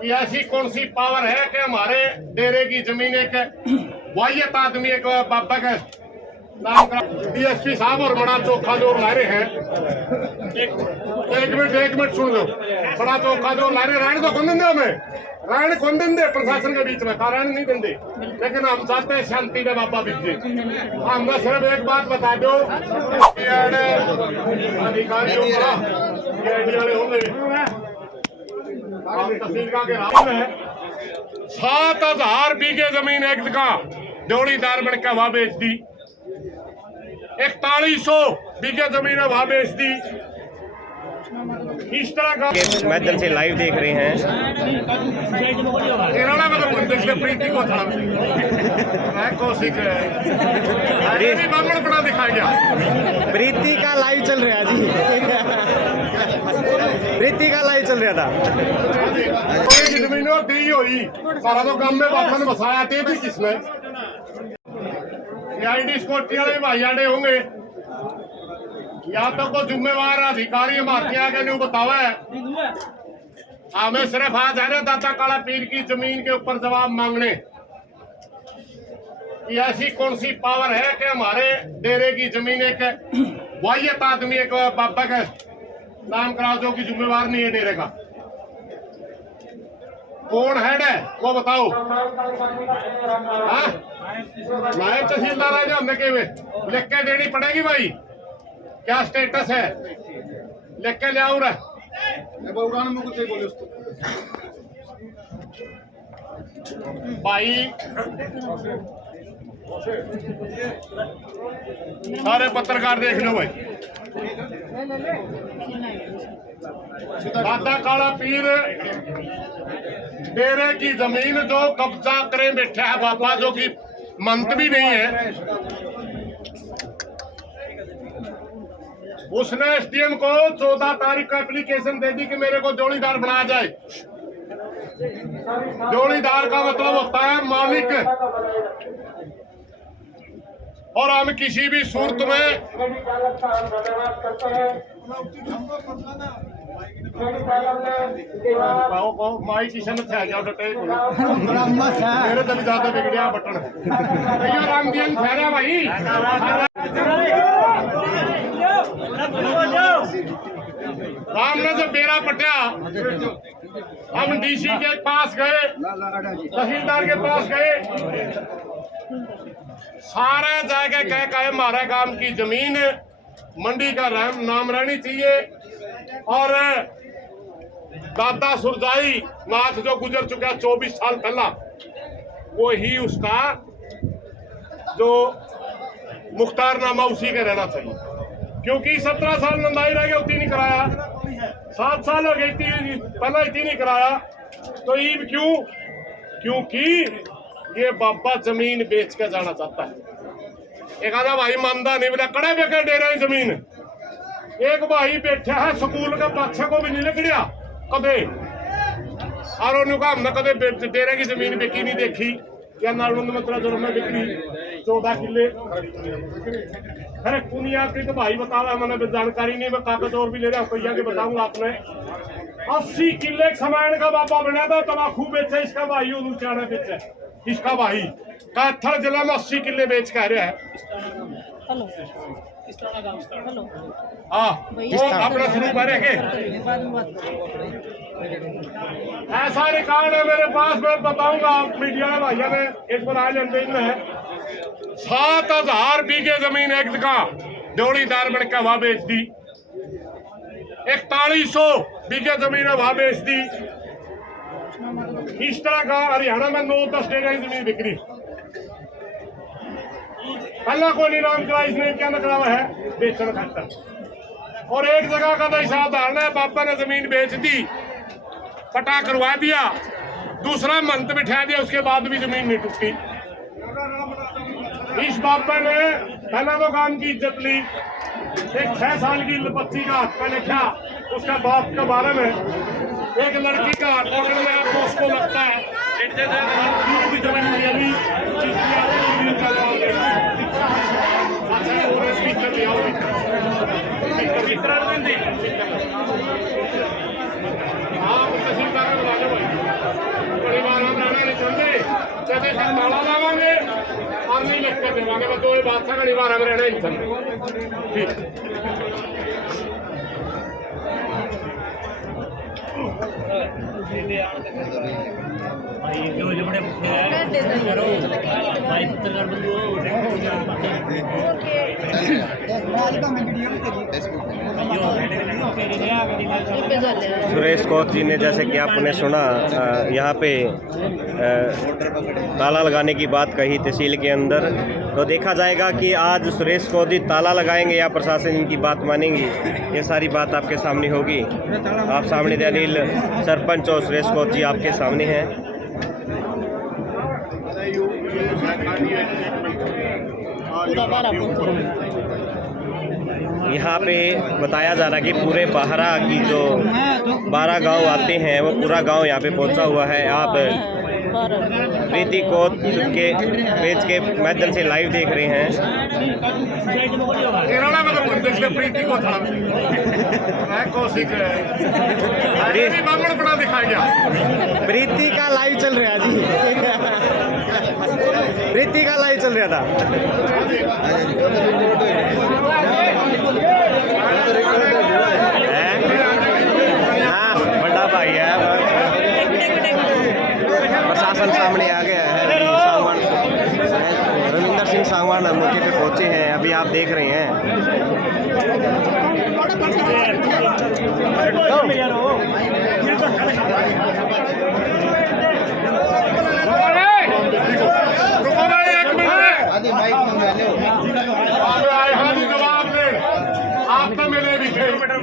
कि ऐसी कौन सी पावर है कि हमारे डेरे की जमीन एक वाहियत आदमी एक बाबा का नाम का डीएसपी साहब और बड़ा चोखा जोर ला रहे हैं। एक मिनट सुन लो। बड़ा चोखा जोर ला रहे रहने तो कौन देंगे हमें, रहने कौन देंगे प्रशासन के बीच में, कारण नहीं देंगे, लेकिन हम चाहते हैं शांति में बाबा बीजे। हमने सिर्फ एक बात बता दो, अधिकारियों का होंगे तहसील का के राज में 7,000 बीघे जमीन एक जगह जोड़ीदार बन के वहां बेच दी, 4100 बीघे जमीन वहां बेच दी। इस तरह का मैदान से लाइव देख रहे हैं। प्रीति को था ब्राह्मण बड़ा दिखाया गया। प्रीति का लाइव चल रहा जी, प्रीति का लाइव चल रहा था। जमीनों दी हुई सारा तो गांव में बाबा ने बसाया थे किसने, आईडी सिक्योरिटी वाले भाई आड़े होंगे या तो कोई जिम्मेवार अधिकारी हमारे आगे नहीं बतावा है। हमें सिर्फ आज है ना दाता काला पीर की जमीन के ऊपर जवाब मांगने कि ऐसी कौन सी पावर है कि हमारे डेरे की जमीन एक वाहियत आदमी एक बाबा का नाम करा जो कि जिम्मेवार नहीं है डेरे का। कौन हेड है वो बताओ। नायब तहसीलदार है जो हमने के लिख के देनी पड़ेगी भाई, क्या स्टेटस है लिख के ले आओ। भाई सारे पत्रकार देख लो भाई, दादा काला पीर डेरे की जमीन जो कब्जा करे बैठा है बाबा, जो कि मंत भी नहीं है। उसने एसडीएम को 14 तारीख को एप्लीकेशन दे दी कि मेरे को जोड़ीदार बनाया जाए। जोड़ीदार का मतलब होता है मालिक, और हम किसी भी सूरत में माई किशन मेरे तभी ज्यादा बिगड़िया बटन राम दियन ठहरा भाई। राम ने जब बेरा पटिया हम डीसी के पास गए, तहसीलदार के पास गए, सारे जाके कह कहे हमारे काम की जमीन मंडी का नाम रहनी चाहिए। और दादा सुरजाई नाथ जो गुजर चुका 24 साल पहला, वो ही उसका जो मुख्तारनामा उसी का रहना चाहिए, क्योंकि 17 साल नंदाई रह गया उतनी नहीं कराया, 7 साल हो गई थी पहला इतनी नहीं कराया। तो ईब क्यों? क्योंकि ये बाबा जमीन बेच के जाना चाहता है। एक आधा भाई मानदा नहीं, बोला कड़े बेके डेरे जमीन। एक भाई बैठा है स्कूल के पाछे को भी नहीं निकलिया कदे, और हमने कदे डेरे की जमीन बेची नहीं देखी। या नालुंद मतलब जुर्म में बिक्री 14 किले। अरे कुनिया की तो भाई बतावा, मैंने जानकारी नहीं, मैं कागज और भी ले रहा हूँ पैया के बताऊंगा आपने। 80 किले समायन का बाबा बना था, तमाकू बेचे इसका भाई, उन्होंने बेचा इसका भाई काथर जिला में 80 किले बेच कह रहा है। हाँ वो अपना शुरू करेंगे। ऐसा रिकॉर्ड है मेरे पास, मैं बताऊंगा मीडिया में भैया ने एक बार लंदन में 7,000 बीघे जमीन एक जगह जोड़ीदार बन के वहां बेच दी, 4100 बीघे जमीन वहां बेच दी। इस तरह का हरियाणा में 9-10 डेरे की जमीन बिक्री। पहला कोई नीलाम करा, इसने क्या करावा है बेचने खातर। और एक जगह का तो साधारण है, बाबा ने जमीन बेच दी, पटा करवा दिया, दूसरा मंत बिठा दिया, उसके बाद भी जमीन नहीं टूटी। इस बाबा ने पहला तो काम की इज्जत ली, एक 6 साल की बच्ची का हाथ पे लिखा उसका बाप के बारे में, एक लड़की का हाथ पकड़ में आपको उसको लगता है भी जमीन मिली, आप तहसीलदार बना लो भाई। कहते हैं ताला लावांगे और नहीं लिख कर देवांगे, मैं दो बादशाह का निवार हम रहना ही नहीं। ठीक सुरेश कोच जी ने जैसे कि आपने सुना यहाँ पे ताला लगाने की बात कही तहसील के अंदर, तो देखा जाएगा कि आज सुरेश कोच जी ताला लगाएंगे या प्रशासन इनकी बात मानेंगी, ये सारी बात आपके सामने होगी। आप सामने दलील सरपंच और सुरेश कोच जी आपके सामने हैं। यहाँ पे बताया जा रहा है कि पूरे बाहरा की जो 12 गांव आते हैं वो पूरा गांव यहाँ पे पहुंचा हुआ है। आप प्रीति कोच के पेज के माध्यम से लाइव देख रहे हैं। प्रीति का लाइव चल रहा जी, प्रीति का लाइव चल रहा था। बड़ा भाई है, प्रशासन सामने आ गया है। सांगवान रविंदर सिंह सांगवान मौके पे पहुंचे हैं, अभी आप देख रहे हैं। आप तो मिले भी थे, आपसे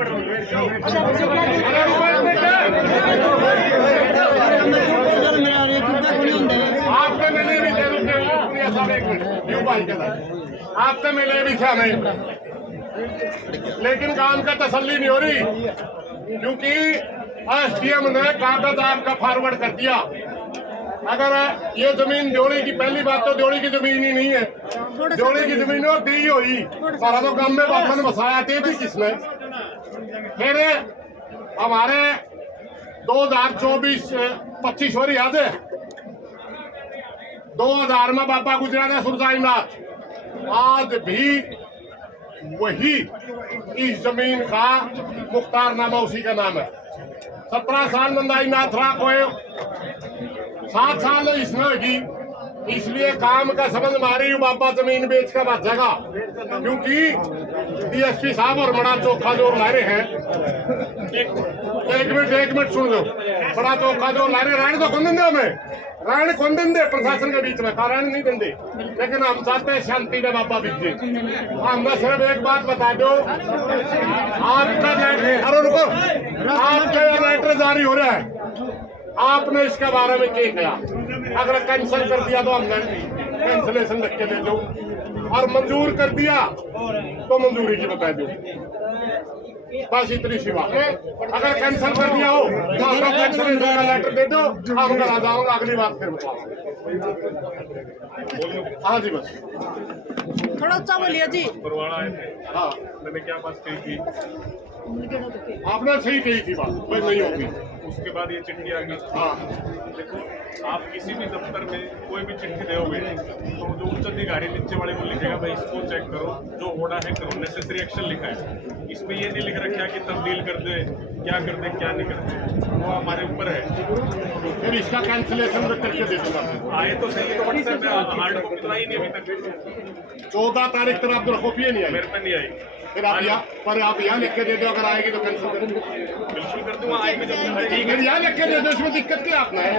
मिले भी थे, आपसे मिले भी थे हमें, लेकिन काम का तसल्ली नहीं हो रही क्योंकि एसडीएम ने कागज आपका फॉरवर्ड कर दिया। अगर ये जमीन ड्योढ़ी की, पहली बात तो ड्योढ़ी की जमीन ही नहीं है, ड्योढ़ी की जमीन हो दी हुई सारा तो गांव में बापा ने बसाया थे किसने। फिर हमारे 2024-25 हो रही याद है, 2000 में बाबा गुजरा था सुरसाई नाथ, आज भी वही इस जमीन का मुख्तारनामा उसी का नाम है। 17 साल नंदाई नाथ रहा कोई 7 साल इसमें होगी, इसलिए काम का समझ मारी बाबा जमीन बेच कर बच जाएगा क्योंकि डीएसपी साहब और बड़ा चोखा जोर ला रहे हैं। एक मिनट सुन लो, बड़ा चोखा जोर ला रहे। रहने तो कौन देंगे हमें, रहने कौन देंगे प्रशासन के बीच में, रहने नहीं देंगे, लेकिन हम चाहते हैं शांति में बाबा बीजे। हमने सिर्फ एक बात बता दो, आपका अरे रुको, आपका लेटर जारी हो रहा है, आपने इसके बारे में क्या किया? अगर कैंसिल कर दिया तो हमने कैंसिलेशन लिख के दे दो, और मंजूर कर दिया तो मंजूरी की बता दो, बस इतनी सी बात। अगर कैंसिल कर दिया हो तो आपका कैंसिलेशन का लेटर दे दो, हम करा जाऊंगा, अगली बात फिर बताओ। हाँ जी, बस थोड़ा ऊंचा बोलिए जी। हाँ, मैंने क्या बात कही थी? आपने सही कही थी बात, भाई नहीं होगी। उसके बाद ये चिट्ठी आ गई। हाँ, देखो, आप किसी भी दफ्तर में कोई भी चिट्ठी दोगे तो जो उच्च अधिकारी नीचे वाले को लिखेगा भाई इसको चेक करो, जो होना है करो, नेसेसरी एक्शन लिखा है। इसमें ये नहीं लिख रखा कि तब्दील कर दे, क्या कर दे क्या नहीं कर दे, वो हमारे ऊपर है। फिर इसका कैंसिलेशन करके दे दूंगा। आए तो सही, तो व्हाट्सएप में हार्ड कॉपी तो आई नहीं अभी तक। 14 तारीख तक आप कॉपी नहीं आई, मेरे पे नहीं आई। फिर आप यहाँ लिख के दे दो, अगर आएगी तो कैंसिल कर दो। बिल्कुल कर दूंगा, आएगी जब ठीक है, यहाँ लिख के दे दो, इसमें दिक्कत क्या आपने है?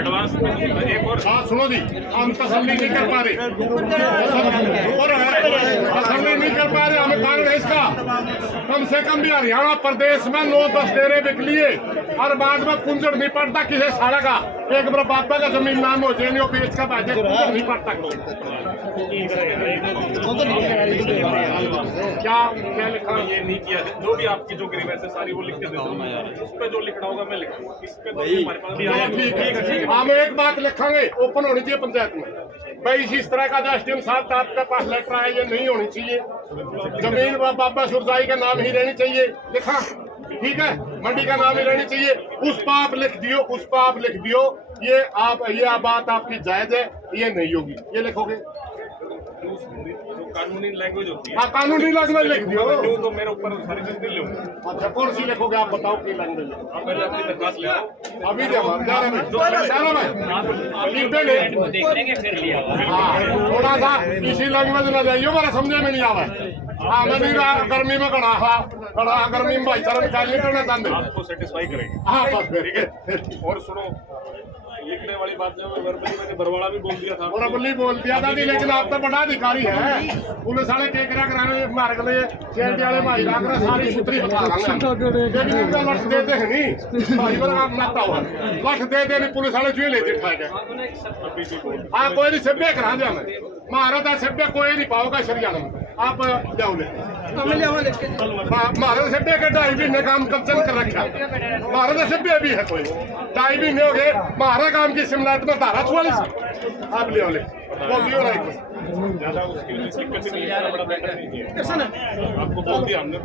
एडवांस में एक और बात सुनो जी, हम तसल्ली नहीं कर पा रहे, तसल्ली नहीं कर पा रहे, हमें कारण है इसका। कम से कम भी हरियाणा प्रदेश में 9-10 डेरे बिक लिए और बाद में कुंजड़ नहीं पड़ता किसी सारा का। एक बार बाबा का जमीन नाम हो जाए बेच का बाजे कुंजड़ नहीं पड़ता। क्या लिखा? ये नहीं किया, जो भी आपकी जो ग्रीवेंस है सारी वो लिख के दे दो, उस पे जो लिखना होगा मैं लिखूंगा, इस पे तो हमारे पास भी आया। ठीक है, हम एक बात लिखेंगे, ओपन होनी चाहिए पंचायत में भाई, इस तरह का जो एसडीएम साहब आपके पास लेटर आया ये नहीं होनी चाहिए, जमीन बाबा सुरसाई का नाम ही रहनी चाहिए। लिखा ठीक है, मंडी का नाम ही रहनी चाहिए। उस पर आप लिख दियो, उस पर आप लिख दियो ये बात आपकी जायज है, ये नहीं होगी, ये लिखोगे। जो कानूनी लैंग्वेज होती है, हाँ, कानूनी लैंग्वेज लिख दियो। तो मेरे ऊपर सारी चीज नहीं लूंगा। अच्छा, कौन सी लिखोगे आप बताओ की लैंग्वेज? आप पहले अपनी दरखास्त ले आओ। अभी दे हम जा रहे हैं। हाँ, थोड़ा सा इसी लैंग्वेज में जाइयो, मेरा समझे में नहीं आवा। हाँ, मैं नहीं रहा गर्मी में कड़ा गर्मी में भाईचारा निकाल नहीं करना चाहते। आपको सेटिस्फाई करेंगे। हाँ, बस ठीक है। और सुनो, लिखने वाली बात जो वर्बली मैंने बरवाड़ा भी बोल दिया था। और अपनी बोल दिया था, लेकिन आप तो बड़ा अधिकारी है। पुलिस वाले के कराने मार गए, शेरटी वाले भाई लाकर सारी सूत्री बता देंगे, लेकिन उनका लठ देते हैं नहीं भाई, बड़ा मारता हुआ लठ देते नहीं, पुलिस वाले जुए लेते ठाए गए। हाँ, कोई नहीं सेबे करा दिया मैं, मारा था सेबे कोई नहीं पाओगा शरिया में। आप जाओ ले मारे सेबे के 2.5 महीने काम कब्जन कर रखा, मारे सेबे भी है कोई 2.5 महीने हो गए मारा काम की शिमलात में धारा 44 आप ले बोलियो नहीं ज्यादा उसकी दिक्कत नहीं है, बड़ा मैटर नहीं है। आपको बोल दिया हमने।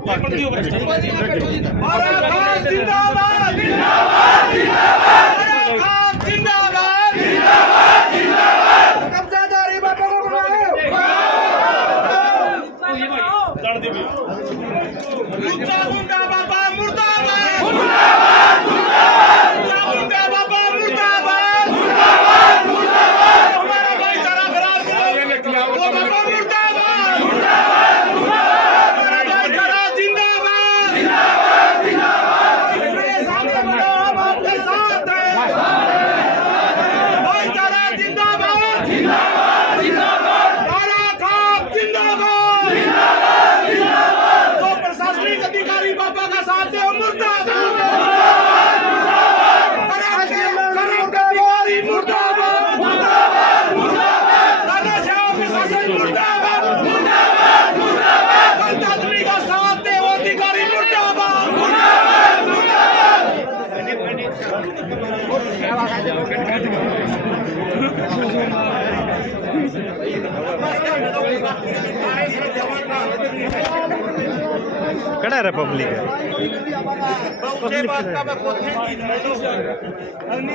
कड़ा रिपब्लिक है।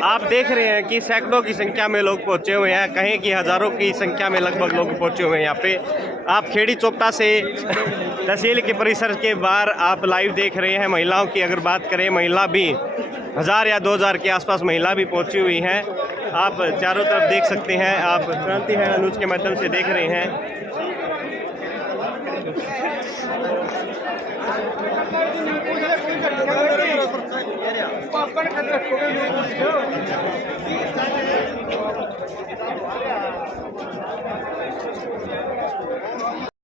आप देख रहे हैं कि सैकड़ों की संख्या में लोग पहुंचे हुए हैं, कहीं कि हज़ारों की संख्या में लगभग लोग पहुंचे हुए हैं यहाँ पे। आप खेड़ी चौपटा से तहसील के परिसर के बाहर आप लाइव देख रहे हैं। महिलाओं की अगर बात करें, महिला भी 1000 या 2000 के आसपास महिला भी पहुंची हुई हैं। आप चारों तरफ देख सकते हैं, आप क्रांति है न्यूज़ के माध्यम से देख रहे हैं।